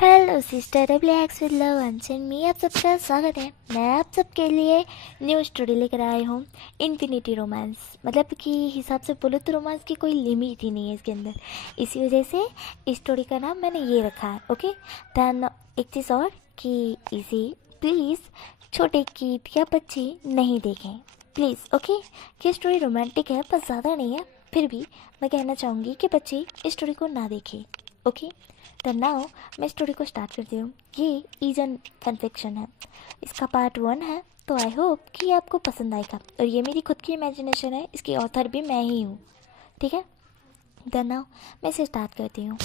Hello sister relax with love अनशन में आप सबका स्वागत है। मैं आप सबके लिए न्यू स्टोरी लेकर आई हूँ, इन्फिनिटी रोमांस। मतलब कि हिसाब से बोलो तो रोमांस की कोई लिमिट ही नहीं है इसके अंदर। इसी वजह से इस स्टोरी का नाम मैंने ये रखा है। ओके देन एक चीज़ और कि इसे प्लीज़ छोटे किड या बच्चे नहीं देखें प्लीज़। ओके ये स्टोरी रोमांटिक है पर ज़्यादा नहीं है, फिर भी मैं कहना चाहूँगी कि बच्चे इस स्टोरी को ना देखें। ओके तो नाउ मैं स्टोरी को स्टार्ट करती हूँ। ये ईजन फन फिक्शन है, इसका पार्ट 1 है, तो आई होप कि ये आपको पसंद आएगा। और ये मेरी खुद की इमेजिनेशन है, इसकी ऑथर भी मैं ही हूँ। ठीक है तो नाउ मैं इसे स्टार्ट करती हूँ।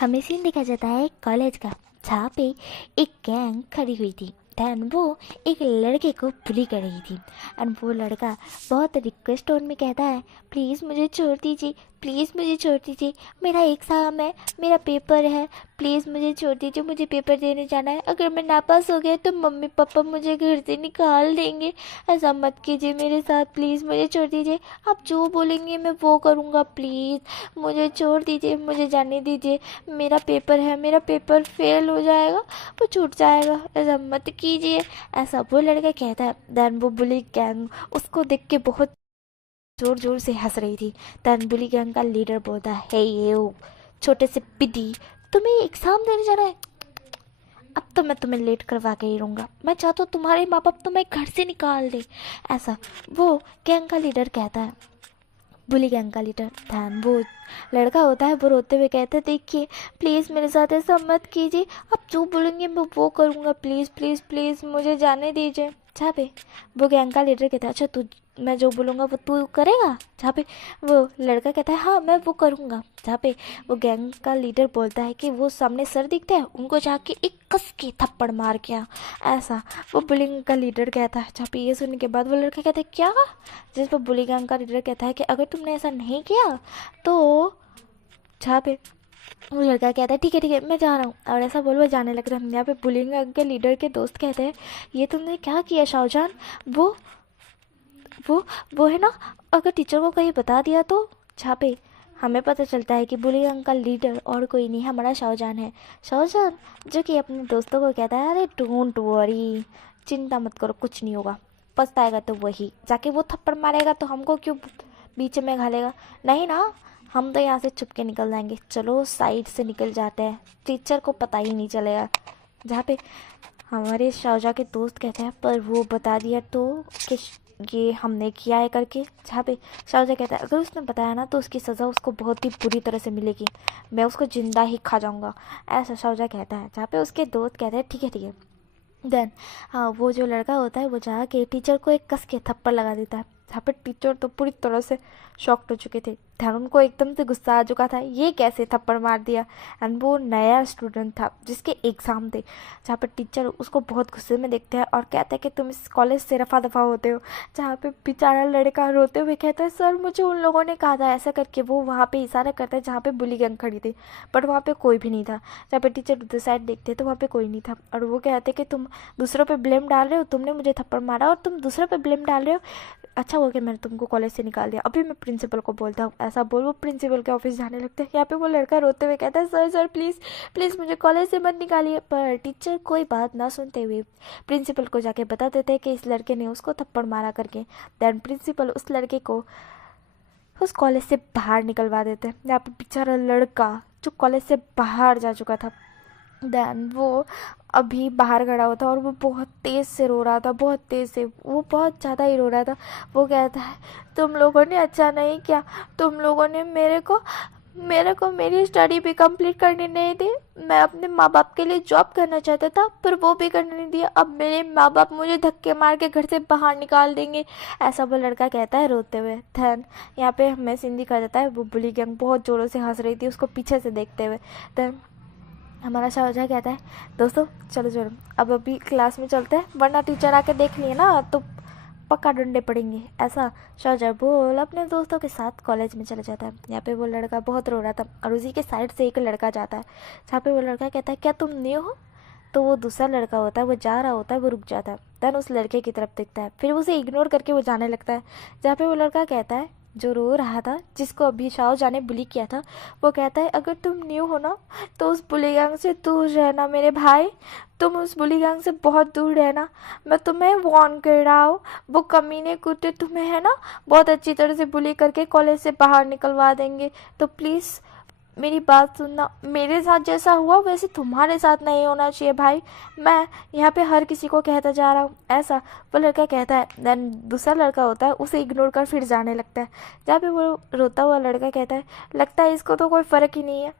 हमें सीन दिखा जाता है कॉलेज का, जहाँ पे एक गैंग खड़ी हुई थी। दैन वो एक लड़के को बुली कर रही थी एंड वो लड़का बहुत रिक्वेस्ट टोन में कहता है, प्लीज़ मुझे छोड़ दीजिए, प्लीज़ मुझे छोड़ दीजिए, मेरा एग्ज़ाम है, मेरा पेपर है, प्लीज़ मुझे छोड़ दीजिए, मुझे पेपर देने जाना है। अगर मैं नापास हो गया तो मम्मी पापा मुझे घर से निकाल देंगे। ऐसा मत कीजिए मेरे साथ, प्लीज़ मुझे छोड़ दीजिए, आप जो बोलेंगे मैं वो करूँगा, प्लीज़ मुझे छोड़ दीजिए, मुझे जाने दीजिए, मेरा पेपर है, मेरा पेपर फेल हो जाएगा, वो छूट जाएगा, ऐसा मत कीजिए। ऐसा वो लड़का कहता है। दैन वो बुली गैंग उसको देख के बहुत जोर जोर से हंस रही थी। दैन बुली गैंग का लीडर बोलता है, हे ये छोटे से पिटी, तुम्हें एग्जाम देने जाना है, अब तो मैं तुम्हें लेट करवा के ही रहूँगा, मैं चाहता हूँ तुम्हारे माँ बाप तुम्हें घर से निकाल दे। ऐसा वो गैंग का लीडर कहता है। बुली गैंग का लीडर ध्यान वो लड़का होता है, वो रोते हुए कहते हैं, देखिए प्लीज़ मेरे साथ ऐसा मत कीजिए, आप जो बोलेंगे मैं वो करूँगा, प्लीज़ प्लीज़ प्लीज़ मुझे जाने दीजिए। जहाँ पे वो गैंग का लीडर कहता है, अच्छा तू, मैं जो बोलूँगा वो तू करेगा। जहाँ पे वो लड़का कहता है, हाँ मैं वो करूँगा। जहाँ पे वो गैंग का लीडर बोलता है कि वो सामने सर दिखते हैं, उनको जाके एक कस के थप्पड़ मार के आ। ऐसा वो बुलिंग का लीडर कहता है। जहाँ पे ये सुनने के बाद वो लड़का कहता है, क्या? जिस पर बुली गैंग का लीडर कहता है कि अगर तुमने ऐसा नहीं किया तो, जहाँ पे वो लड़का कहता है, ठीक है मैं जा रहा हूँ, और ऐसा बोल वो जाने लग रहा है। यहाँ पे बुलिंग के लीडर के दोस्त कहते हैं, ये तुमने क्या किया शाहजहान? वो वो वो है ना, अगर टीचर को कहीं बता दिया तो। जहाँ पे हमें पता चलता है कि बुलिंग का लीडर और कोई नहीं हमारा शाहजहान है। शाहजहान जो कि अपने दोस्तों को कहता है, अरे डोंट वरी, चिंता मत करो, कुछ नहीं होगा, पछताएगा तो वही, जाके वो थप्पड़ मारेगा तो हमको क्यों बीच में घालेगा, नहीं ना, हम तो यहाँ से छुप के निकल जाएंगे, चलो साइड से निकल जाते हैं, टीचर को पता ही नहीं चलेगा। जहाँ पे हमारे शाहजहाँ के दोस्त कहते हैं, पर वो बता दिया तो कि ये हमने किया है करके। जहाँ पे शाहजहाँ कहता है, अगर उसने बताया ना तो उसकी सज़ा उसको बहुत ही बुरी तरह से मिलेगी, मैं उसको ज़िंदा ही खा जाऊँगा, ऐसा शाहजहाँ कहता है। जहाँ पे उसके दोस्त कहते हैं, ठीक है। देन हाँ वो जो लड़का होता है वो जाके टीचर को एक कस के थप्पड़ लगा देता है। जहाँ पे टीचर तो पूरी तरह से शॉक्ड हो चुके थे। ध्यान उनको एकदम से गुस्सा आ चुका था, ये कैसे थप्पड़ मार दिया। एंड वो नया स्टूडेंट था जिसके एग्ज़ाम थे। जहाँ पे टीचर उसको बहुत गुस्से में देखते हैं और कहते हैं कि तुम इस कॉलेज से रफा दफा होते हो। जहाँ पे बेचारा लड़का रोते हुए कहता है, सर मुझे उन लोगों ने कहा था ऐसा करके। वो वहाँ पे इशारा करता है जहाँ पे बुली गैंग खड़ी थी, बट वहाँ पे कोई भी नहीं था। जहाँ पे टीचर उधर साइड देखते तो वहाँ पे कोई नहीं था, और वो कहते कि तुम दूसरों पे ब्लेम डाल रहे हो, तुमने मुझे थप्पड़ मारा और तुम दूसरों पे ब्लेम डाल रहे हो, अच्छा हो गया मैंने तुमको कॉलेज से निकाल दिया, अभी मैं प्रिंसिपल को बोलता हूँ। ऐसा बोल वो प्रिंसिपल के ऑफिस जाने लगते हैं। यहाँ पे वो लड़का रोते हुए कहता है, सर सर प्लीज़ प्लीज़ मुझे कॉलेज से मत निकालिए। पर टीचर कोई बात ना सुनते हुए प्रिंसिपल को जाके बता देते हैं कि इस लड़के ने उसको थप्पड़ मारा करके। दैन प्रिंसिपल उस लड़के को उस कॉलेज से बाहर निकलवा देते हैं। यहाँ पे बेचारा लड़का जो कॉलेज से बाहर जा चुका था, देन वो अभी बाहर खड़ा हुआ था और वो बहुत तेज़ से रो रहा था, बहुत तेज़ से, वो बहुत ज़्यादा ही रो रहा था। वो कहता है, तुम लोगों ने अच्छा नहीं किया, तुम लोगों ने मेरे को मेरी स्टडी भी कंप्लीट करने नहीं दी। मैं अपने माँ बाप के लिए जॉब करना चाहता था पर वो भी करने नहीं दिया, अब मेरे माँ बाप मुझे धक्के मार के घर से बाहर निकाल देंगे, ऐसा वो लड़का कहता है रोते हुए। धन यहाँ पे हमें सिंधी कर देता है, वो बुली गैंग बहुत ज़ोरों से हंस रही थी उसको पीछे से देखते हुए। धन हमारा शाहजहाँ कहता है, दोस्तों चलो चलो अब अभी क्लास में चलते हैं, वरना टीचर आके देख लिए ना तो पक्का डंडे पड़ेंगे। ऐसा शाहजहाँ बोल अपने दोस्तों के साथ कॉलेज में चले जाता है। यहाँ पे वो लड़का बहुत रो रहा था और उसी के साइड से एक लड़का जाता है। जहाँ पे वो लड़का कहता है, क्या तुम न्यू हो? तो वो दूसरा लड़का होता है, वो जा रहा होता है, वो रुक जाता है। देन उस लड़के की तरफ देखता है, फिर उसे इग्नोर करके वो जाने लगता है। जहाँ पे वो लड़का कहता है जो रो रहा था, जिसको अभी शाओजा ने बुली किया था, वो कहता है अगर तुम न्यू हो ना तो उस बुली गैंग से दूर रहना मेरे भाई, तुम उस बुली गैंग से बहुत दूर रहना, मैं तुम्हें वार्न कर रहा हूँ। वो कमीने कुत्ते तुम्हें है ना बहुत अच्छी तरह से बुली करके कॉलेज से बाहर निकलवा देंगे, तो प्लीज़ मेरी बात सुनना, मेरे साथ जैसा हुआ वैसे तुम्हारे साथ नहीं होना चाहिए भाई, मैं यहाँ पे हर किसी को कहता जा रहा हूँ ऐसा। वो लड़का कहता है, देन दूसरा लड़का होता है उसे इग्नोर कर फिर जाने लगता है। जहाँ पे वो रोता हुआ लड़का कहता है लगता है इसको तो कोई फ़र्क ही नहीं है,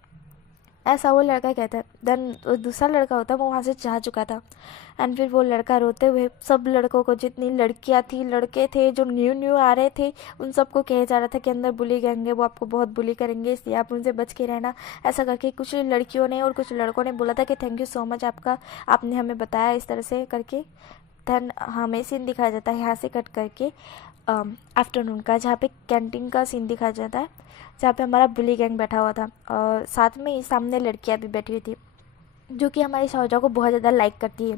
ऐसा वो लड़का कहता है। देन दूसरा लड़का होता है वो वहाँ से जा चुका था। एंड फिर वो लड़का रोते हुए सब लड़कों को, जितनी लड़कियाँ थी लड़के थे जो न्यू न्यू आ रहे थे, उन सबको कहे जा रहा था कि अंदर बुली गैंग है, वो आपको बहुत बुली करेंगे, इसलिए आप उनसे बच के रहना। ऐसा करके कुछ लड़कियों ने और कुछ लड़कों ने बोला था कि थैंक यू सो मच आपका, आपने हमें बताया इस तरह से करके। देन हमें सीन दिखाया जाता है यहाँ से कट करके आफ्टरनून का, जहाँ पे कैंटीन का सीन दिखाया जाता है, जहाँ पे हमारा बुली गैंग बैठा हुआ था और साथ में ही सामने लड़कियाँ भी बैठी हुई थी जो कि हमारी शाओजा को बहुत ज़्यादा लाइक करती है,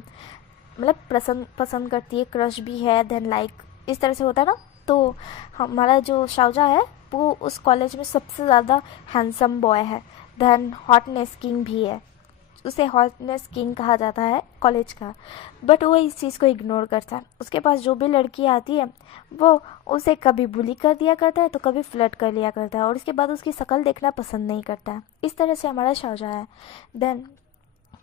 मतलब पसंद करती है, क्रश भी है, देन लाइक इस तरह से होता है ना। तो हमारा जो शाओजा है वो उस कॉलेज में सबसे ज़्यादा हैंडसम बॉय है, देन हॉटनेस किंग भी है, उसे हॉटनेस किंग कहा जाता है कॉलेज का। बट वो इस चीज़ को इग्नोर करता है, उसके पास जो भी लड़की आती है वो उसे कभी बुली कर दिया करता है तो कभी फ्लर्ट कर लिया करता है और उसके बाद उसकी शक्ल देखना पसंद नहीं करता है। इस तरह से हमारा शाओजा है। देन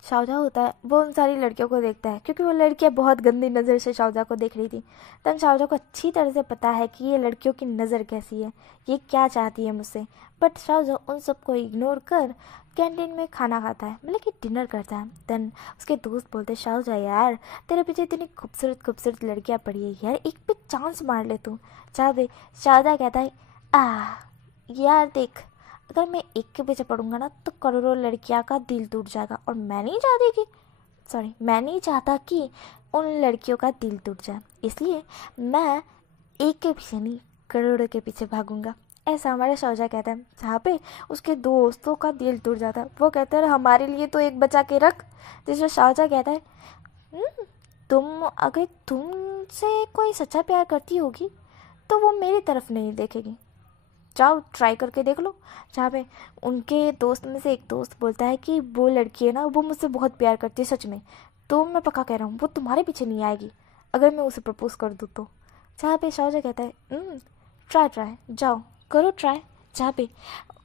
शाओजा होता है वो उन सारी लड़कियों को देखता है क्योंकि वो लड़कियां बहुत गंदी नज़र से शाओजा को देख रही थी। तब शाओजा को अच्छी तरह से पता है कि ये लड़कियों की नज़र कैसी है, ये क्या चाहती है मुझसे। बट शाओजा उन सबको इग्नोर कर कैंटीन में खाना खाता है, मतलब कि डिनर करता है। देन उसके दोस्त बोलते हैं शाओजा यार तेरे पीछे इतनी खूबसूरत खूबसूरत लड़कियाँ पड़ी है यार, एक पे चांस मार ले तू, चाह दे। शाओजा कहता है यार देख, अगर मैं एक के पीछे पड़ूंगा ना तो करोड़ों लड़कियां का दिल टूट जाएगा और मैं नहीं चाहता कि उन लड़कियों का दिल टूट जाए, इसलिए मैं एक के पीछे नहीं करोड़ों के पीछे भागूंगा। ऐसा हमारा शाओजा कहता है, जहाँ पे उसके दोस्तों का दिल टूट जाता है। वो कहते हैं हमारे लिए तो एक बचा के रख। जिसमें शाओजा कहता है अगर तुमसे कोई सच्चा प्यार करती होगी तो वो मेरी तरफ नहीं देखेगी, जाओ ट्राई करके देख लो। जहाँ पे उनके दोस्त में से एक दोस्त बोलता है कि वो लड़की है ना वो मुझसे बहुत प्यार करती है सच में, तो मैं पक्का कह रहा हूँ वो तुम्हारे पीछे नहीं आएगी अगर मैं उसे प्रपोज कर दूँ तो। जहाँ पे शाओजा कहता है ट्राई जाओ करो ट्राई। जहाँ पे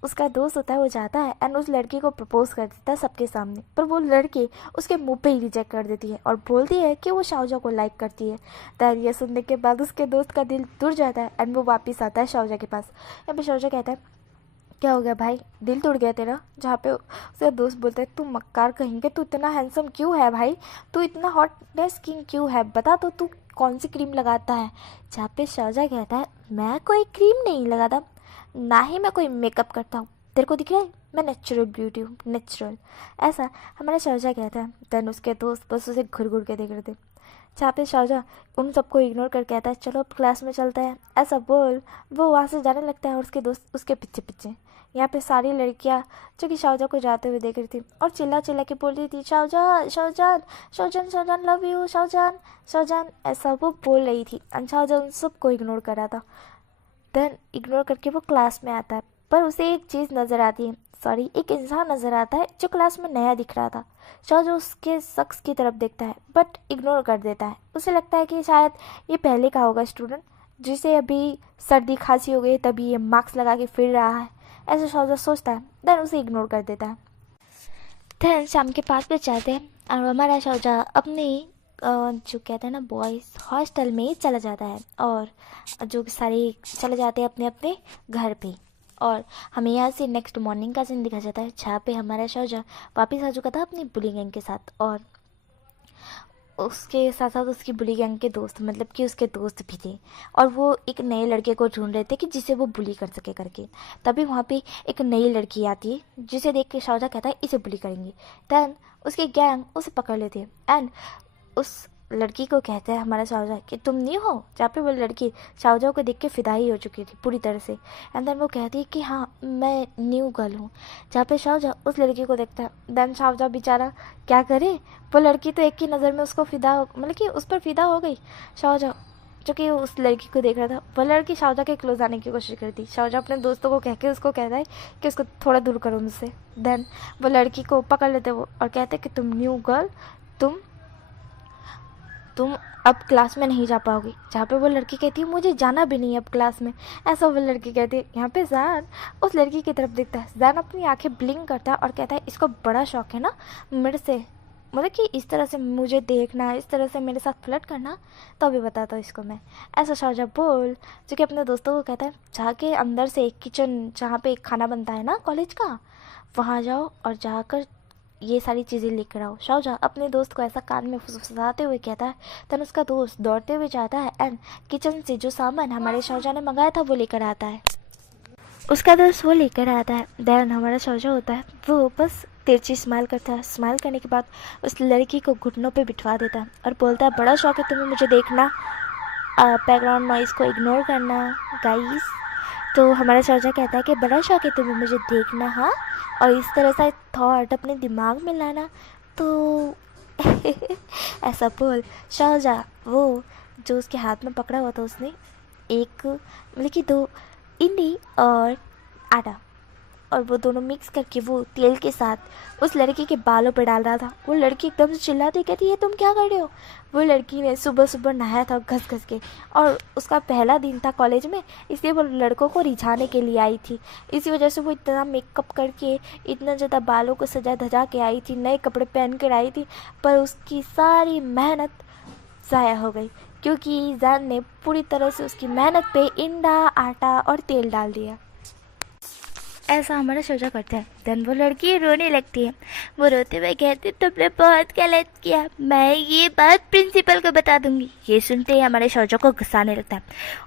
उसका दोस्त होता है वो जाता है एंड उस लड़की को प्रपोज कर देता है सबके सामने, पर वो लड़की उसके मुंह पे ही रिजेक्ट कर देती है और बोलती है कि वो शाओजा को लाइक करती है। तो ये सुनने के बाद उसके दोस्त का दिल टूट जाता है एंड वो वापस आता है शाओजा के पास। यहाँ पे शाओजा कहता है क्या हो गया भाई, दिल टूट गया तेरा? जहाँ पे उसका दोस्त बोलता है तू मक्कार कहेंगे, तू इतना हैंडसम क्यों है भाई, तू इतना हॉटनेस किंग क्यों है, बता तो तू कौन सी क्रीम लगाता है। जहाँ पे शाओजा कहता है मैं कोई क्रीम नहीं लगाता, ना ही मैं कोई मेकअप करता हूँ, तेरे को दिख रहा है मैं नेचुरल ब्यूटी हूँ, नेचुरल। ऐसा हमारा शाओजा कहता है। देन उसके दोस्त बस उसे घुर घुर के देख रहे थे। जहाँ पे शाओजा उन सबको इग्नोर कर कहता है चलो अब क्लास में चलते हैं, ऐसा बोल वो वहाँ से जाने लगता है और उसके दोस्त उसके पीछे पीछे। यहाँ पे सारी लड़कियाँ जो कि शाओजा को जाते हुए देख रही थी और चिल्ला चिल्ला के बोल रही थी शाओजान शाओजान शाओजान शाओजान लव यू शाओजान शाओजान, ऐसा वो बोल रही थी। शाओजा उन सबको इग्नोर कर रहा था। देन इग्नोर करके वो क्लास में आता है, पर उसे एक चीज़ नज़र आती है, एक इंसान नज़र आता है जो क्लास में नया दिख रहा था। शाओजा उसके शख्स की तरफ देखता है बट इग्नोर कर देता है। उसे लगता है कि शायद ये पहले का होगा स्टूडेंट जिसे अभी सर्दी खांसी हो गई तभी ये मास्क लगा के फिर रहा है, ऐसा शाओजा सोचता है। देन उसे इग्नोर कर देता है। देन शाम के 5 बज जाते हैं और हमारा शाओजा अपनी जो कहते हैं ना बॉयज़ हॉस्टल में चला जाता है और जो सारे चले जाते हैं अपने अपने घर पे। और हमें यहाँ से नेक्स्ट मॉर्निंग का सीन दिखा जाता है जहाँ पे हमारा शाओजा वापस आ चुका था अपनी बुली गैंग के साथ और उसके साथ साथ उसकी बुली गैंग के दोस्त, मतलब कि उसके दोस्त भी थे और वो एक नए लड़के को ढूंढ रहे थे कि जिसे वो बुली कर सके करके। तभी वहाँ पे एक नई लड़की आती है जिसे देख के शाओजा कहता है इसे बुली करेंगे। देन उसकी गैंग उसे पकड़ लेती है एंड उस लड़की को कहता है हमारा शाओजा कि तुम न्यू हो। जहाँ पे वो लड़की शाओजा को देख के फिदा ही हो चुकी थी पूरी तरह से एंड देन वो कहती है कि हाँ मैं न्यू गर्ल हूँ। जहाँ पे शाओजा उस लड़की को देखता है। देन शाओजा बेचारा क्या करे, वो लड़की तो एक ही नज़र में उसको फिदा मतलब कि उस पर फिदा हो गई। शाओजा जो कि उस लड़की को देख रहा था। वह लड़की शाओजा के क्लोज आने की कोशिश करती। शाओजा अपने दोस्तों को कह के उसको कहता है कि उसको थोड़ा दूर करो मुझसे। देन वो लड़की को पकड़ लेते वो और कहते कि तुम न्यू गर्ल, तुम अब क्लास में नहीं जा पाओगी। जहाँ पे वो लड़की कहती है मुझे जाना भी नहीं है अब क्लास में। ऐसा वो लड़की कहती है। यहाँ पे जैन उस लड़की की तरफ देखता है। जैन अपनी आंखें ब्लिंक करता है और कहता है इसको बड़ा शौक है ना मेरे से, मतलब कि इस तरह से मुझे देखना, इस तरह से मेरे साथ फ्लर्ट करना, तो अभी बताता हूँ इसको मैं। ऐसा शाओजा बोल जो कि अपने दोस्तों को कहता है जाके अंदर से एक किचन जहाँ पे एक खाना बनता है ना कॉलेज का, वहाँ जाओ और जाकर ये सारी चीज़ें लेकर आओ। शाओजा अपने दोस्त को ऐसा कान में फुसफुसाते हुए कहता है। तब उसका दोस्त दौड़ते हुए जाता है एंड किचन से जो सामान हमारे शाओजा ने मंगाया था वो लेकर आता है। उसका दोस्त वो लेकर आता है। देन हमारा शाओजा होता है वो बस तिरछी स्माइल करता है। स्माइल करने के बाद उस लड़की को घुटनों पे बिठवा देता है और बोलता है बड़ा शौक है तुम्हें मुझे देखना, बैकग्राउंड नॉइज़ को इग्नोर करना गाइस। तो हमारा शाओजा कहता है कि बड़ा शौक है तुम्हें मुझे देखना, हाँ, और इस तरह से थॉट अपने दिमाग में लाना। तो ऐसा बोल शाओजा वो जो उसके हाथ में पकड़ा हुआ था उसने एक मतलब कि 2 इमली और आटा और वो दोनों मिक्स करके वो तेल के साथ उस लड़की के बालों पर डाल रहा था। वो लड़की एकदम से चिल्लाती कहती ये तुम क्या कर रहे हो। वो लड़की ने सुबह सुबह नहाया था घस घस के और उसका पहला दिन था कॉलेज में, इसलिए वो लड़कों को रिझाने के लिए आई थी। इसी वजह से वो इतना मेकअप करके इतना ज़्यादा बालों को सजा धजा के आई थी, नए कपड़े पहन कर आई थी, पर उसकी सारी मेहनत ज़ाया हो गई क्योंकि जैन ने पूरी तरह से उसकी मेहनत पे इंडा, आटा और तेल डाल दिया। ऐसा हमारा शाओजा करता है। देन वो लड़की रोने लगती है। वो रोते हुए कहती तुमने बहुत गलत किया, मैं ये बात प्रिंसिपल को बता दूंगी। ये सुनते ही हमारे शाओजा को गुस्साने लगता है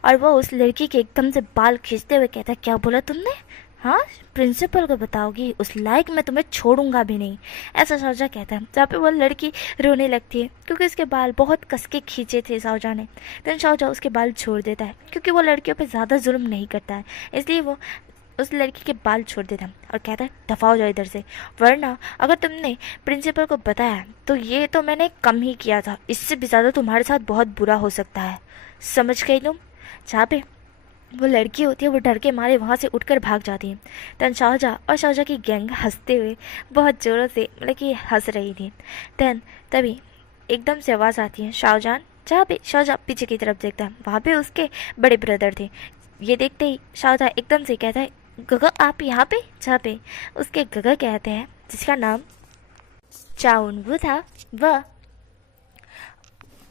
और वो उस लड़की के एकदम से बाल खींचते हुए कहता है क्या बोला तुमने, हाँ प्रिंसिपल को बताओगी, उस लायक मैं तुम्हें छोड़ूंगा भी नहीं। ऐसा शाओजा कहता है। जहाँ पे वो लड़की रोने लगती है क्योंकि उसके बाल बहुत कस के खींचे थे शाओजा ने। देन शाओजा उसके बाल छोड़ देता है क्योंकि वो लड़कियों पे ज़्यादा जुल्म नहीं करता है, इसलिए वो उस लड़की के बाल छोड़ देता है और कहता है दफा हो जाओ इधर से, वरना अगर तुमने प्रिंसिपल को बताया तो ये तो मैंने कम ही किया था, इससे भी ज़्यादा तुम्हारे साथ बहुत बुरा हो सकता है, समझ गई तुम। जहाँ पे वो लड़की होती है वो डर के मारे वहाँ से उठकर भाग जाती है। तन शाओजा और शाओजा की गैंग हंसते हुए बहुत ज़ोरों से मतलब कि हंस रही थी। देन तभी एकदम से आवाज़ आती है शाओजान। जहाँ पे शाओजा पीछे की तरफ देखता है वहाँ पे उसके बड़े ब्रदर थे। ये देखते ही शाओजा एकदम से कहता है गगा आप यहाँ पे। जहाँ पे उसके गगा कहते हैं जिसका नाम चाउनवू था,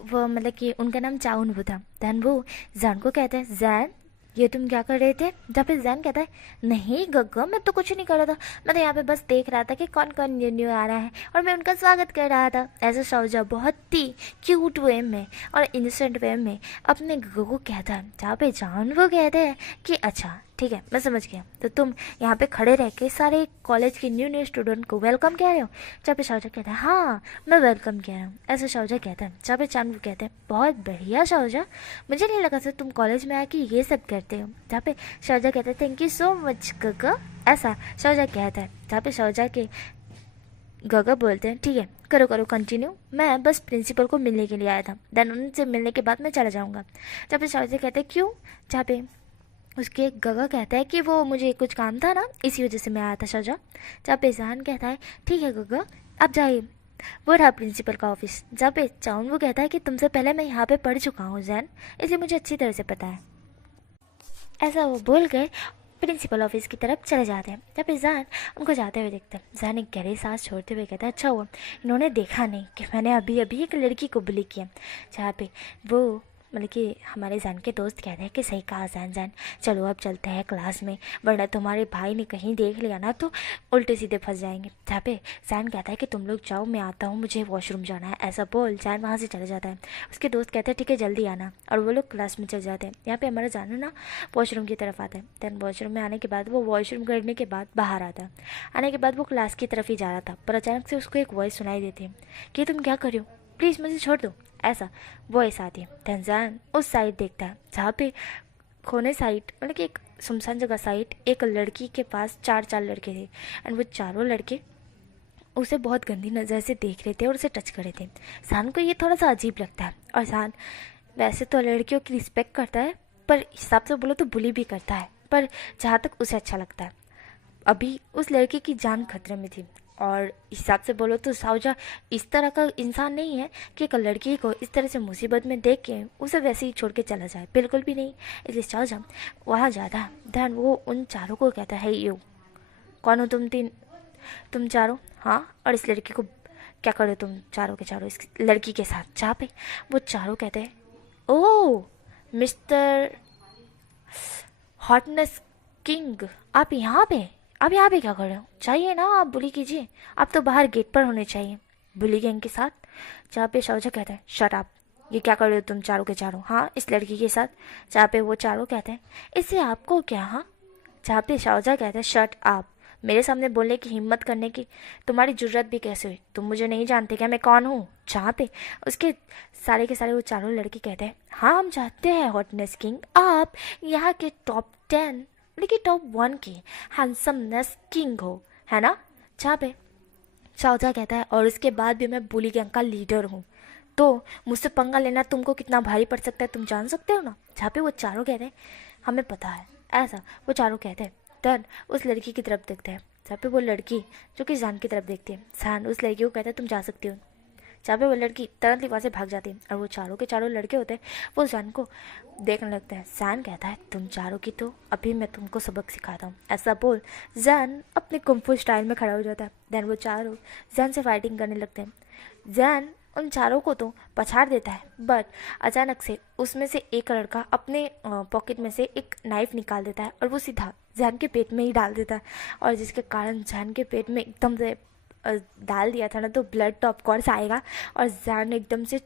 वो मतलब कि उनका नाम चाउनवू था। देन वो जैन को कहता है जैन ये तुम क्या कर रहे थे। जहाँ पे जैन कहता है नहीं गग्गा मैं तो कुछ नहीं कर रहा था, मैं तो यहाँ पे बस देख रहा था कि कौन कौन न्यू न्यू आ रहा है और मैं उनका स्वागत कर रहा था। ऐसा शाओजा बहुत ही क्यूट वे में और इनोसेंट वे में अपने गग्गा को कहता है। जहाँ पे जान वो कहते हैं कि अच्छा ठीक है मैं समझ गया, तो तुम यहाँ पे खड़े रह के सारे कॉलेज के न्यू न्यू स्टूडेंट को वेलकम कह रहे हो। जहाँ पे शाओजा कहता है हाँ मैं वेलकम कह रहा हूँ। ऐसा शाओजा कहता है। जहाँ पे चांदू कहते हैं बहुत बढ़िया शाओजा, मुझे नहीं लगा था तुम कॉलेज में आके ये सब करते हो। जहाँ पे शाओजा कहता है थैंक यू सो मच गगा। ऐसा शाओजा कहता है। जहाँ पे शाओजा के गगा बोलते हैं ठीक है करो करो कंटिन्यू, मैं बस प्रिंसिपल को मिलने के लिए आया था, देन उनसे मिलने के बाद मैं चला जाऊँगा। जहाँ पे शाओजा कहते हैं क्यों। जहाँ पे उसके गगा कहता है कि वो मुझे कुछ काम था ना इसी वजह से मैं आया था शाओजा। जहाँ पे जहान कहता है ठीक है गगा आप जाइए, वो रहा प्रिंसिपल का ऑफिस। जहाँ पे चाउन वो कहता है कि तुमसे पहले मैं यहाँ पे पढ़ चुका हूँ जैन, इसलिए मुझे अच्छी तरह से पता है। ऐसा वो बोल गए प्रिंसिपल ऑफिस की तरफ चले जाते हैं। जब जैन उनको जाते हुए देखते हैं जैन एक गहरी सांस छोड़ते हुए कहता है अच्छा हुआ इन्होंने देखा नहीं कि मैंने अभी अभी एक लड़की को बुली किया। जहाँ पे वो मतलब कि हमारे जैन के दोस्त कहते हैं कि सही कहा जैन चलो अब चलते हैं क्लास में, वरना तुम्हारे भाई ने कहीं देख लिया ना तो उल्टे सीधे फंस जाएंगे। जहाँ पे जैन कहता है कि तुम लोग जाओ मैं आता हूँ मुझे वॉशरूम जाना है। ऐसा बोल जैन वहाँ से चले जाता है। उसके दोस्त कहते हैं ठीक है जल्दी आना, और वो लोग क्लास में चले जाते हैं। यहाँ पे हमारा जान ना वॉशरूम की तरफ आता है। दैन वॉशरूम में आने के बाद वो वॉशरूम करने के बाद बाहर आता है। आने के बाद वो क्लास की तरफ ही जा रहा था, पर अचानक से उसको एक वॉइस सुनाई देती है कि तुम क्या कर रहे हो, प्लीज़ मुझे छोड़ दो। ऐसा वॉइस आती है। तंजान उस साइड देखता है जहाँ पे कोने साइड मतलब कि एक सुनसान जगह साइड एक लड़की के पास चार लड़के थे एंड वो चारों लड़के उसे बहुत गंदी नज़र से देख रहे थे और उसे टच कर रहे थे। सान को ये थोड़ा सा अजीब लगता है और सान वैसे तो लड़कियों की रिस्पेक्ट करता है, पर हिसाब से बोलो तो बुली भी करता है, पर जहाँ तक उसे अच्छा लगता है। अभी उस लड़की की जान खतरे में थी, और हिसाब से बोलो तो साहुजा इस तरह का इंसान नहीं है कि एक लड़की को इस तरह से मुसीबत में देख के उसे वैसे ही छोड़ के चला जाए, बिल्कुल भी नहीं। इसलिए साहुजा वहाँ जाता है, ध्यान वो उन चारों को कहता है, यू कौन हो तुम चारों, हाँ, और इस लड़की को क्या करो तुम चारों के चारों इस लड़की के साथ। जहाँ पे वो चारों कहते हैं, ओह मिस्टर हॉटनेस किंग, आप यहाँ पे क्या कर रहे हो, चाहिए ना आप बुली कीजिए, आप तो बाहर गेट पर होने चाहिए बुली गैंग के साथ। जहाँ पे शाहजहाँ कहता है, शट अप, ये क्या कर रहे हो तुम चारों के चारों, हाँ, इस लड़की के साथ। जहाँ पे वो चारों कहते हैं, इससे आपको क्या, हाँ। जहाँ पे शाहजहाँ कहता है, शट अप, मेरे सामने बोलने की हिम्मत करने की तुम्हारी जुर्रत भी कैसे हुई, तुम मुझे नहीं जानते क्या मैं कौन हूँ। जहाँ पे उसके सारे के सारे वो चारों लड़के कहते हैं, हाँ हम चाहते हैं हॉटनेस किंग, आप यहाँ के टॉप 10 लेकिन टॉप 1 की हैंडसमनेस किंग हो, है ना। जहाँ पे शाहजहाँ कहता है, और इसके बाद भी मैं बुली गैंग का लीडर हूँ, तो मुझसे पंगा लेना तुमको कितना भारी पड़ सकता है तुम जान सकते हो ना। जहाँ पे वो चारों कहते हैं, हमें पता है, ऐसा वो चारों कहते हैं। देन उस लड़की की तरफ देखते हैं, जहाँ पे वो लड़की जो कि जान की तरफ देखती है, जान उस लड़की को कहता है, तुम जा सकती हो। जहाँ पे वो लड़की तुरंत ही वहाँ से भाग जाती है, और वो चारों के चारों लड़के होते हैं वो जान को देखने लगते हैं। जैन कहता है, तुम चारों की तो अभी मैं तुमको सबक सिखाता हूँ। ऐसा बोल जैन अपने कुंफू स्टाइल में खड़ा हो जाता है। देन वो चारों जैन से फाइटिंग करने लगते हैं। जैन उन चारों को तो पछाड़ देता है, बट अचानक से उसमें से एक लड़का अपने पॉकेट में से एक नाइफ निकाल देता है, और वो सीधा जैन के पेट में ही डाल देता है, और जिसके कारण जैन के पेट में एकदम से डाल दिया था ना, तो ब्लड तो ऑफकोर्स आएगा, और जैन एकदम से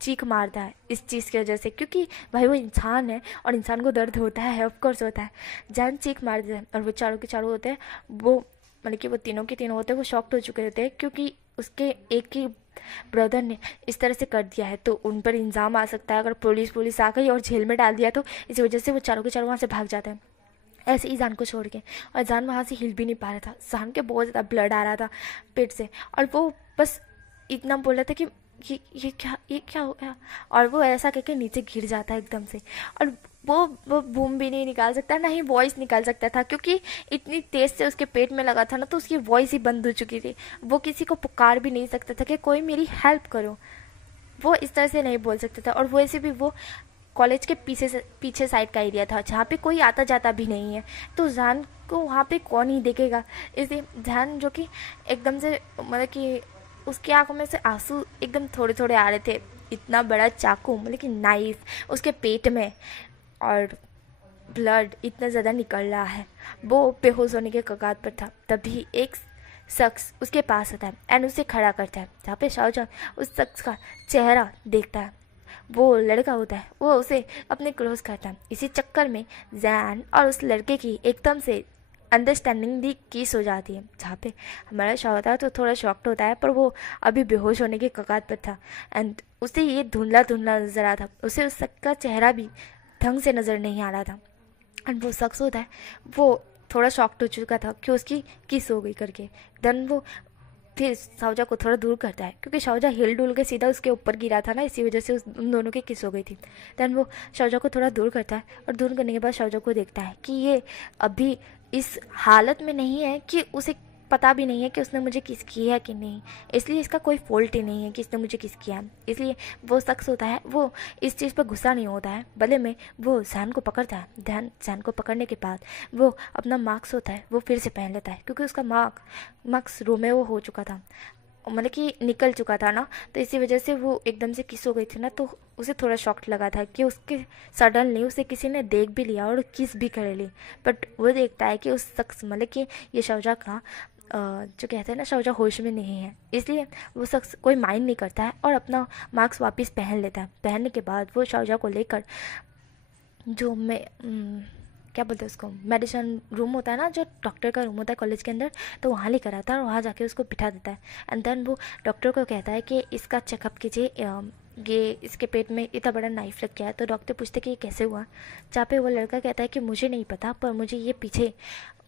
चीख मारता है इस चीज़ की वजह से, क्योंकि भाई वो इंसान है और इंसान को दर्द होता है, ऑफकोर्स होता है। जैन चीख मार देता है, और वो चारों के चारों होते हैं, वो मतलब कि वो तीनों के तीनों होते हैं, वो शॉक्ड हो चुके होते हैं, क्योंकि उसके एक ही ब्रदर ने इस तरह से कर दिया है, तो उन पर इल्ज़ाम आ सकता है अगर पुलिस आ गई और जेल में डाल दिया तो। इसी वजह से वो चारों के चारों वहाँ से भाग जाते हैं, ऐसे ही जान को छोड़ के। और जान वहाँ से हिल भी नहीं पा रहा था, जान के बहुत ज़्यादा ब्लड आ रहा था पेट से, और वो बस इतना बोल रहा था कि ये क्या हो गया, और वो ऐसा करके नीचे गिर जाता है एकदम से। और वो बूम भी नहीं निकाल सकता, ना ही वॉइस निकाल सकता था, क्योंकि इतनी तेज़ से उसके पेट में लगा था ना, तो उसकी वॉइस ही बंद हो चुकी थी। वो किसी को पुकार भी नहीं सकता था कि कोई मेरी हेल्प करो, वो इस तरह से नहीं बोल सकता था। और वैसे भी वो कॉलेज के पीछे साइड का एरिया था, जहाँ पे कोई आता जाता भी नहीं है, तो जान को वहाँ पे कौन ही देखेगा। इसलिए जान जो कि एकदम से मतलब कि उसकी आंखों में से आंसू एकदम थोड़े थोड़े आ रहे थे, इतना बड़ा चाकू मतलब कि नाइफ उसके पेट में, और ब्लड इतना ज़्यादा निकल रहा है, वो बेहोश होने के कगार पर था। तभी एक शख्स उसके पास आता है एंड उसे खड़ा करता है, जहाँ पे शाहजहाँ उस शख्स का चेहरा देखता है। वो लड़का होता है, वो उसे अपने क्लोज करता है। इसी चक्कर में जैन और उस लड़के की एकदम से अंडरस्टैंडिंग भी किस हो जाती है, जहाँ पे हमारा शाह होता है तो थोड़ा शॉक्ड होता है, पर वो अभी बेहोश होने के कगार पर था एंड उसे ये धुंधला धुंधला नजर आता था, उसे उस शख्स का चेहरा भी ढंग से नज़र नहीं आ रहा था। एंड वो शख्स होता है वो थोड़ा शॉक्ड हो चुका था कि उसकी किस हो गई करके। देन वो फिर शाहजहाँ को थोड़ा दूर करता है, क्योंकि शाहजहाँ हिल डुल के सीधा उसके ऊपर गिरा था ना, इसी वजह से उन दोनों की किस हो गई थी। देन वो शाहजहाँ को थोड़ा दूर करता है, और दूर करने के बाद शाहजहाँ को देखता है कि ये अभी इस हालत में नहीं है कि उसे पता भी नहीं है कि उसने मुझे किस किया है कि नहीं, इसलिए इसका कोई फॉल्ट ही नहीं है कि इसने मुझे किस किया है। इसलिए वो शख्स होता है वो इस चीज़ पर गुस्सा नहीं होता है, भले में वो जैन को पकड़ता है। जैन को पकड़ने के बाद वो अपना मार्क्स होता है वो फिर से पहन लेता है, क्योंकि उसका मार्क्स रोमेओ हो चुका था, मतलब कि निकल चुका था ना, तो इसी वजह से वो एकदम से किस हो गई थी ना, तो उसे थोड़ा शॉक्ट लगा था कि उसके सडनली उसे किसी ने देख भी लिया और किस भी कर ली। बट वो देखता है कि उस शख्स मतलब कि ये शाहजहाँ का जो कहते हैं ना शाहजहाँ होश में नहीं है, इसलिए वो शख्स कोई माइंड नहीं करता है और अपना मार्क्स वापस पहन लेता है। पहनने के बाद वो शाहजहाँ को लेकर जो मैं क्या बोलते हैं उसको, मेडिसिन रूम होता है ना, जो डॉक्टर का रूम होता है कॉलेज के अंदर, तो वहाँ लेकर आता है और वहाँ जाके उसको बिठा देता है। एंड देन वो डॉक्टर को कहता है कि इसका चेकअप कीजिए, ये इसके पेट में इतना बड़ा नाइफ लग गया है। तो डॉक्टर पूछते कि ये कैसे हुआ। जहाँ पे वो लड़का कहता है कि मुझे नहीं पता, पर मुझे ये पीछे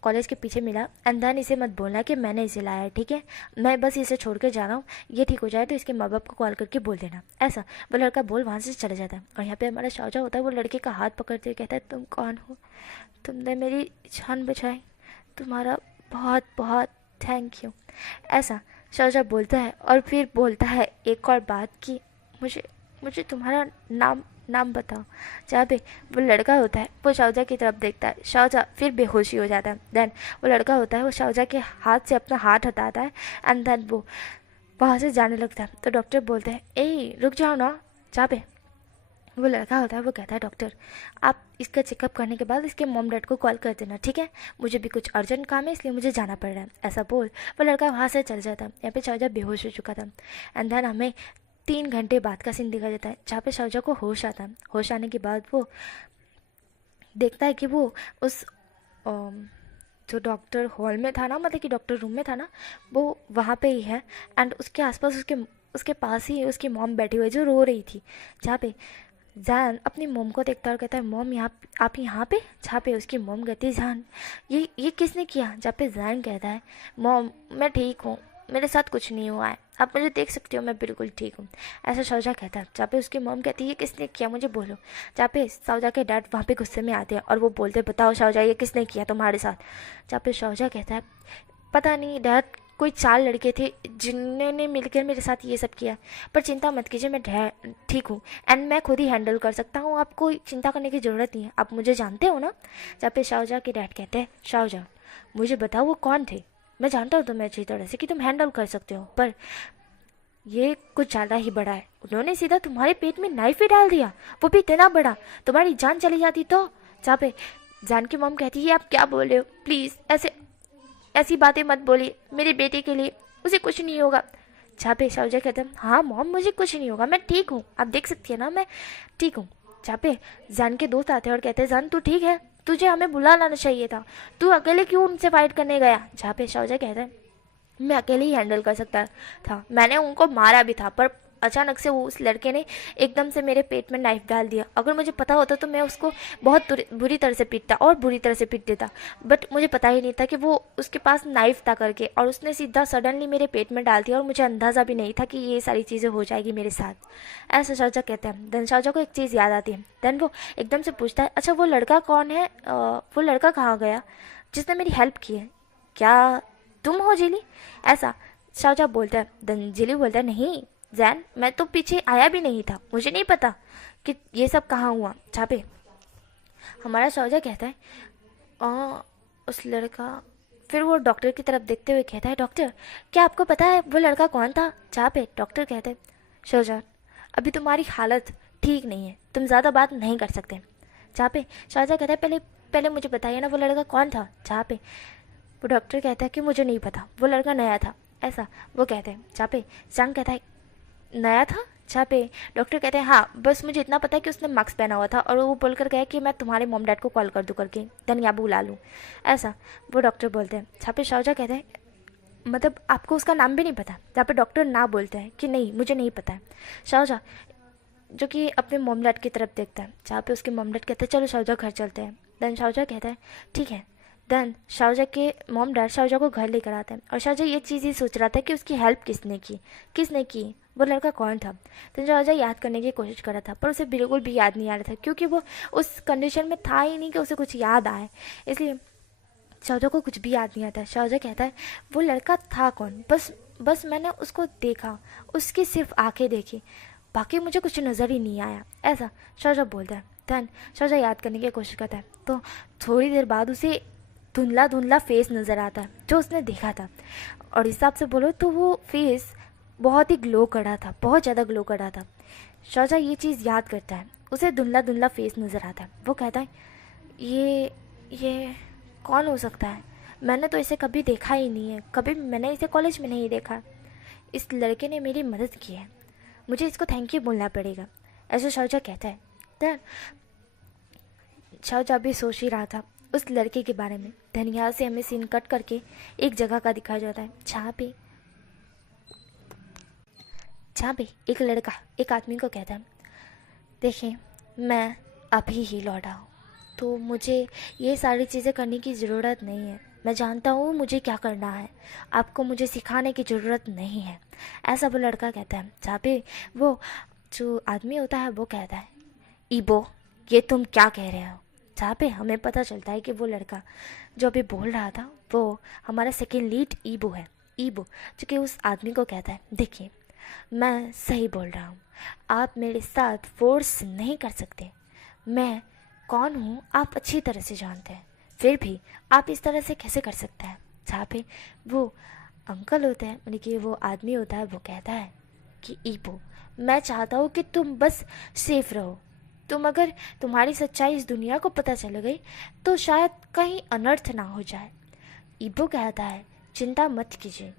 कॉलेज के पीछे मिला, एंड देन इसे मत बोलना कि मैंने इसे लाया है, ठीक है? मैं बस इसे छोड़ कर जा रहा हूँ, ये ठीक हो जाए तो इसके माँ बाप को कॉल करके बोल देना। ऐसा वो लड़का बोल वहाँ से चला जाता है। और यहाँ पे हमारा शाहजहा होता है, वो लड़के का हाथ पकड़ते हुए कहता है, तुम कौन हो? तुमने मेरी जान बचाई, तुम्हारा बहुत बहुत थैंक यू। ऐसा शाहजहा बोलता है, और फिर बोलता है एक और बात कि मुझे मुझे तुम्हारा नाम नाम बताओ। जहाँ पे वो लड़का होता है वो शाहजहा की तरफ देखता है, शाहजहा फिर बेहोशी हो जाता है। देन वो लड़का होता है वो शाहजहा के हाथ से अपना हाथ हटाता है, एंड देन वो वहाँ से जाने लगता है। तो डॉक्टर बोलते हैं, ए रुक जाओ ना। जहाँ पे वो लड़का होता है वो कहता है, डॉक्टर आप इसका चेकअप करने के बाद इसके मॉम डैड को कॉल कर देना, ठीक है? मुझे भी कुछ अर्जेंट काम है इसलिए मुझे जाना पड़ रहा है। ऐसा बोल वो लड़का वहाँ से चल जाता है। यहाँ पे शाहजहा बेहोश हो चुका था। एंड देन हमें 3 घंटे बाद का सीन दिखा जाता है, जहाँ पे शाहजहा को होश आता है। होश आने के बाद वो देखता है कि वो उस जो डॉक्टर हॉल में था ना, मतलब कि डॉक्टर रूम में था ना, वो वहाँ पे ही है। एंड उसके आसपास उसके उसके पास ही उसकी मॉम बैठी हुई है जो रो रही थी। जहाँ पे जैन अपनी मॉम को देखता है और कहता है, मॉम यहाँ आप यहाँ पे? जहाँ पे उसकी मॉम कहती है, जैन ये किसने किया? जहाँ पे जैन कहता है, मॉम मैं ठीक हूँ, मेरे साथ कुछ नहीं हुआ है, आप मुझे देख सकते हो, मैं बिल्कुल ठीक हूँ। ऐसा शाहजहा कहता है। जहाँ पे उसकी मॉम कहती है, ये किसने किया, मुझे बोलो। जहाँ पे शाहजहा के डैड वहाँ पे गुस्से में आते हैं और वो बोलते हैं, बताओ शाहजहा ये किसने किया तुम्हारे साथ? जहाँ पे शाहजहा कहता है, पता नहीं डैड, कोई 4 लड़के थे जिन्होंने मिलकर मेरे साथ ये सब किया, पर चिंता मत कीजिए, मैं ठीक हूँ एंड मैं खुद ही हैंडल कर सकता हूँ, आपको चिंता करने की ज़रूरत नहीं है, आप मुझे जानते हो ना? जहाँ पे शाहजहा के डैड कहते हैं, शाहजहा मुझे बताओ वो कौन थे? मैं जानता हूँ तुम्हें अच्छी तरह से कि तुम हैंडल कर सकते हो, पर ये कुछ ज़्यादा ही बड़ा है। उन्होंने सीधा तुम्हारे पेट में नाइफ ही डाल दिया, वो भी इतना बड़ा, तुम्हारी जान चली जाती तो। जहाँ पे जान की मॉम कहती है, आप क्या बोल रहे हो? प्लीज़ ऐसी बातें मत बोलिए, मेरे बेटे के लिए उसे कुछ नहीं होगा। जहाँ पे शाहजहा कहते हैं, हाँ मॉम मुझे कुछ नहीं होगा, मैं ठीक हूँ, आप देख सकती है ना मैं ठीक हूँ। जहाँ पे जान के दोस्त आते हैं और कहते हैं, जान तू ठीक है? तुझे हमें बुला लाना चाहिए था, तू अकेले क्यों उनसे फाइट करने गया? जहाँ पे शाहजहा कहता है, मैं अकेले ही हैंडल कर सकता था, मैंने उनको मारा भी था, पर अचानक से वो उस लड़के ने एकदम से मेरे पेट में नाइफ डाल दिया। अगर मुझे पता होता तो मैं उसको बहुत बुरी तरह से पीटता और बुरी तरह से पीट देता, बट मुझे पता ही नहीं था कि वो उसके पास नाइफ था करके, और उसने सीधा सडनली मेरे पेट में डाल दिया और मुझे अंदाज़ा भी नहीं था कि ये सारी चीज़ें हो जाएगी मेरे साथ। ऐसा शाहजहा कहते हैं। देन शाहजहा को एक चीज़ याद आती है। देन वो एकदम से पूछता है, अच्छा वो लड़का कौन है? वो लड़का कहाँ गया जिसने मेरी हेल्प की है? क्या तुम हो जिली? ऐसा शाहजहा बोलता है। देन जिली बोलता है, नहीं जैन, मैं तो पीछे आया भी नहीं था, मुझे नहीं पता कि ये सब कहाँ हुआ। जहाँ पे हमारा शाहजहा कहता है, उस लड़का, फिर वो डॉक्टर की तरफ देखते हुए कहता है, डॉक्टर क्या आपको पता है वो लड़का कौन था? जहाँ पे डॉक्टर कहते हैं, शाहजहा अभी तुम्हारी हालत ठीक नहीं है, तुम ज़्यादा बात नहीं कर सकते। जहाँ पे शाहजहा कहता है, पहले पहले मुझे बताइए ना वो लड़का कौन था? जहाँ पे वो डॉक्टर कहता है कि मुझे नहीं पता, वो लड़का नया था। ऐसा वो कहते हैं। जहाँ पे जंग कहता है, नया था? जहाँ पे डॉक्टर कहते हैं, हाँ बस मुझे इतना पता है कि उसने मास्क पहना हुआ था और वो बोलकर गया कि मैं तुम्हारे मॉम डैड को कॉल कर दूँ करके, देन यहाँ बुला लूँ। ऐसा वो डॉक्टर बोलते हैं। जहाँ पे शाहजहा कहते हैं, मतलब आपको उसका नाम भी नहीं पता? जहाँ पे डॉक्टर ना बोलते हैं कि नहीं मुझे नहीं पता है। शाहजहा जो कि अपने मॉम डैड की तरफ देखता है। जहाँ पे उसके मॉम डैड कहते हैं, चलो शाहजहा घर चलते हैं। देन शाहजहा कहता है, ठीक है। देन शाहजहा के मॉम डैड शाहजहा को घर लेकर आते हैं और शाहजहा ये चीज़ ही सोच रहा था कि उसकी हेल्प किसने की, वो लड़का कौन था। तो शाहजहा याद करने की कोशिश कर रहा था, पर उसे बिल्कुल भी याद नहीं आ रहा था, क्योंकि वो उस कंडीशन में था ही नहीं कि उसे कुछ याद आए, इसलिए शाहजहा को कुछ भी याद नहीं आता। शाहजहा कहता है, वो लड़का था कौन? बस मैंने उसको देखा, उसकी सिर्फ आंखें देखी, बाकी मुझे कुछ नज़र ही नहीं आया। ऐसा शाहजहा बोलता है। देन शाहजहा याद करने की कोशिश करता है, तो थोड़ी देर बाद उसे धुंधला धुंधला फेस नज़र आता है जो उसने देखा था, और हिसाब से बोलो तो वो फेस बहुत ही ग्लो कर रहा था, बहुत ज़्यादा ग्लो कर रहा था। शाहजहा ये चीज़ याद करता है, उसे धुंधला धुंधला फेस नज़र आता है। वो कहता है, ये कौन हो सकता है? मैंने तो इसे कभी देखा ही नहीं है, कभी मैंने इसे कॉलेज में नहीं देखा। इस लड़के ने मेरी मदद की है, मुझे इसको थैंक यू बोलना पड़ेगा। ऐसा शाहजहा कहता है। देन शाहजहा भी सोच ही रहा था उस लड़के के बारे में। देन यहाँ से हमें सीन कट करके एक जगह का दिखाया जाता है, जहाँ पे एक लड़का एक आदमी को कहता है, देखिए मैं अभी ही लौटा हूँ, तो मुझे ये सारी चीज़ें करने की ज़रूरत नहीं है, मैं जानता हूँ मुझे क्या करना है, आपको मुझे सिखाने की ज़रूरत नहीं है, ऐसा वो लड़का कहता है। जहाँ पे वो जो आदमी होता है वो कहता है, ईबो ये तुम क्या कह रहे हो। जहाँ पे हमें पता चलता है कि वो लड़का जो अभी बोल रहा था वो हमारा सेकेंड लीड ईबो है। ईबो जो कि उस आदमी को कहता है, देखिए मैं सही बोल रहा हूँ, आप मेरे साथ फोर्स नहीं कर सकते, मैं कौन हूँ आप अच्छी तरह से जानते हैं, फिर भी आप इस तरह से कैसे कर सकते हैं। जहाँ पे वो अंकल होते हैं, यानी कि वो आदमी होता है, वो कहता है कि ईबो मैं चाहता हूँ कि तुम बस सेफ रहो, तुम अगर तुम्हारी सच्चाई इस दुनिया को पता चल गई तो शायद कहीं अनर्थ ना हो जाए। ईबो कहता है, चिंता मत कीजिए,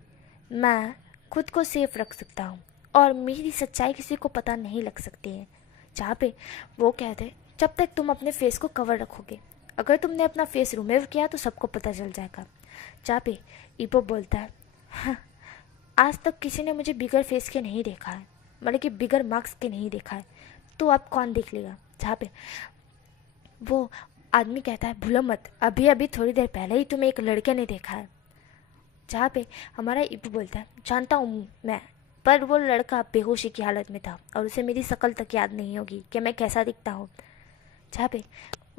मैं खुद को सेफ रख सकता हूँ और मेरी सच्चाई किसी को पता नहीं लग सकती है। जहाँ पे वो कहते हैं, जब तक तुम अपने फेस को कवर रखोगे, अगर तुमने अपना फेस रिमूव किया तो सबको पता चल जाएगा। जहाँ पे ईबो बोलता है, हाँ, आज तक किसी ने मुझे बिगर फेस के नहीं देखा है, मतलब कि बिगर मार्क्स के नहीं देखा है, तो अब कौन देख लेगा। जहाँ पे वो आदमी कहता है, भूलो मत, अभी अभी थोड़ी देर पहले ही तुम्हें एक लड़के ने देखा है। जहाँ पे हमारा ईबो बोलता है, जानता हूँ मैं, पर वो लड़का बेहोशी की हालत में था और उसे मेरी शक्ल तक याद नहीं होगी कि मैं कैसा दिखता हूँ। जहाँ पे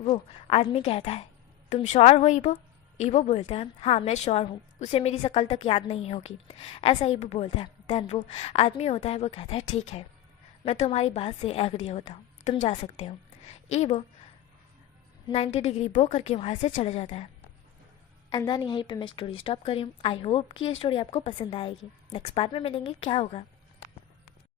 वो आदमी कहता है, तुम श्योर हो ईबो। ईबो बोलता है, हाँ मैं श्योर हूँ, उसे मेरी शक्ल तक याद नहीं होगी, ऐसा ईबो बोलता है। देन वो आदमी होता है, वो कहता है, ठीक है मैं तुम्हारी बात से एग्री होता हूँ, तुम जा सकते हो। ईबो 90 डिग्री बो करके वहाँ से चला जाता है। एंड देन यहीं पे मैं स्टोरी स्टॉप करी हूँ। आई होप कि ये स्टोरी आपको पसंद आएगी। नेक्स्ट पार्ट में मिलेंगे, क्या होगा